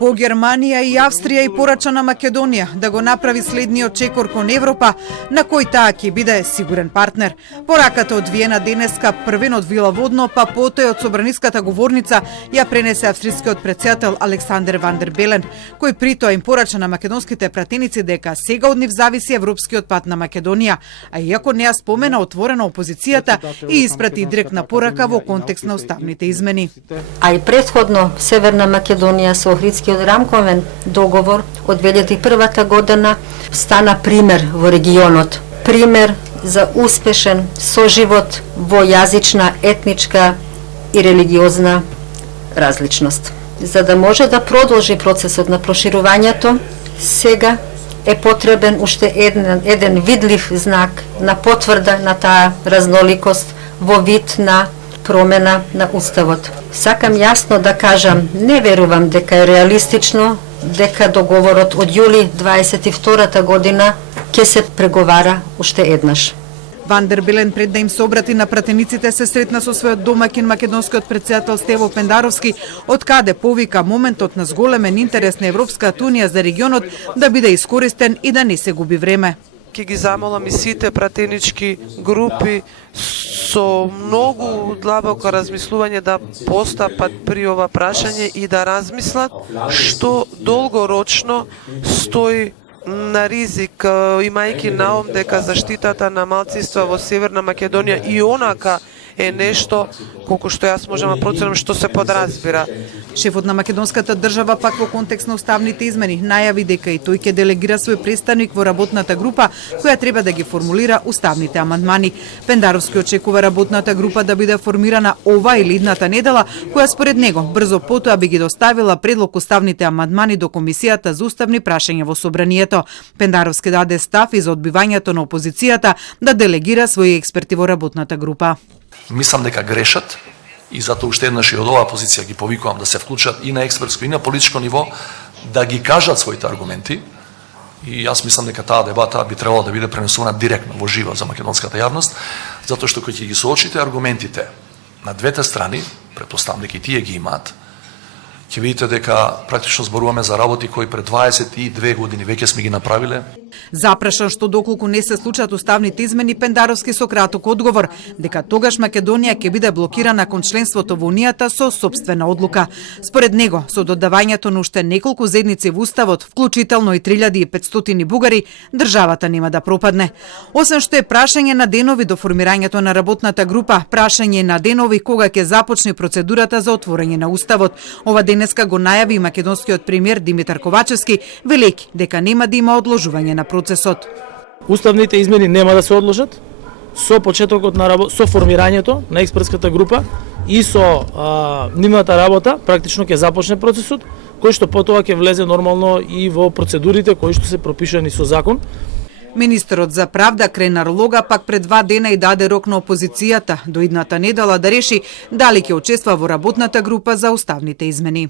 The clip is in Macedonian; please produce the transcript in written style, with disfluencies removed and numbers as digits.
По Германија и Австрија и порача на Македонија да го направи следниот чекор кон Европа, на кој таа ќе биде сигурен партнер. Пораката одвиена денеска првен од Вила Водно, па потоа од собраниската говорница ја пренесе австрискиот претседател Александер Ван дер Белен, кој притоа им порача на македонските пратеници дека сега од нив зависи европскиот пат на Македонија, а иако не ја спомена отворено опозицијата и испрати директна порака во контекст на уставните измени. А и претходно Северна Македонија со Охридскиот рамковен договор од 2001 година стана пример во регионот. Пример за успешен соживот во јазична, етничка и религиозна различност. За да може да продолжи процесот на проширувањето, сега е потребен уште еден видлив знак на потврда на таа разноликост во вид на промена на уставот. Сакам јасно да кажам, не верувам дека е реалистично дека договорот од јули 22 година ќе се преговара уште еднаш. Ван дер Белен пред да им се обрати на пратениците се сретна со својот домаќин македонскиот претседател Стево Пендаровски, од каде повика моментот на зголемен интерес на Европската унија за регионот да биде искористен и да не се губи време. Ќе ги замолам и сите пратенички групи со многу длабоко размислување да постапат при ова прашање и да размислат што долгорочно стои на ризик, имајќи на ум дека заштитата на малцинства во Северна Македонија и онака е нешто колку што јас можам да проценам што се подразбира. Шефот на македонската држава пак во контекст на уставните измени најави дека и тој ќе делегира свој представник во работната група која треба да ги формулира уставните амандмани. Пендаровски очекува работната група да биде формирана ова или идната недела, која според него брзо потоа би ги доставила предлог уставните амандмани до Комисијата за уставни прашања во собранието. Пендаровски даде став и за одбивањето на опозицијата да делегира своји експерти во работната група. Мислам дека грешат и затоа уште еднаш и од оваа позиција ги повикувам да се вклучат и на експертско и на политичко ниво, да ги кажат своите аргументи. И јас мислам дека таа дебата би требало да биде пренесувана директно во живо за македонската јавност, затоа што кога ќе ги соочите аргументите на двете страни, претпоставам дека и тие ги имаат, ќе видите дека практично зборуваме за работи кои пред 22 години веќе сме ги направиле. Запрашан што доколку не се случат уставните измени, Пендаровски со краток одговор дека тогаш Македонија ќе биде блокирана кон членството во Унијата со сопствена одлука. Според него, со додавањето на уште неколку зедници во уставот, вклучително и 3500 бугари, државата нема да пропадне. Освен што е прашање на денови до формирањето на работната група, прашање на денови кога ќе започне процедурата за отворање на уставот. Ова денеска го најави и македонскиот премиер Димитар Ковачевски, велејќи дека нема да има одложување на процесот. Уставните измени нема да се одложат со почетокот на со формирањето на експертската група и со нивната работа практично ќе започне процесот, кој што потоа ќе влезе нормално и во процедурите кои што се пропишани со закон. Министерот за правда Кренар Лога пак пред 2 дена и даде рок на опозицијата до идната недела да реши дали ќе учествува во работната група за уставните измени.